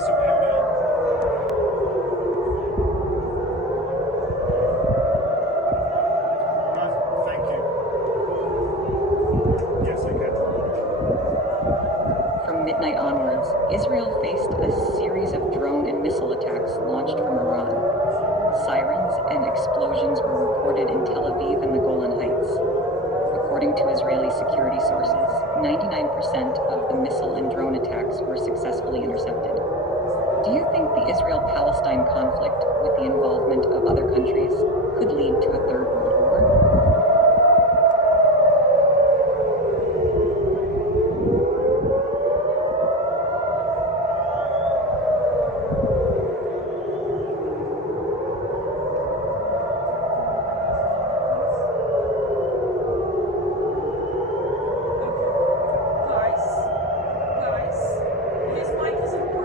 place of beauty. Thank you. Yes, I can. From midnight onwards, Israel faced a series of drone and missile attacks launched from Iran. Sirens and explosions were reported in Tel Aviv and the Golan Heights. According to Israeli security sources, 99% of the missile and drone attacks were successfully intercepted. Do you think the Israel-Palestine conflict, with the involvement of other countries,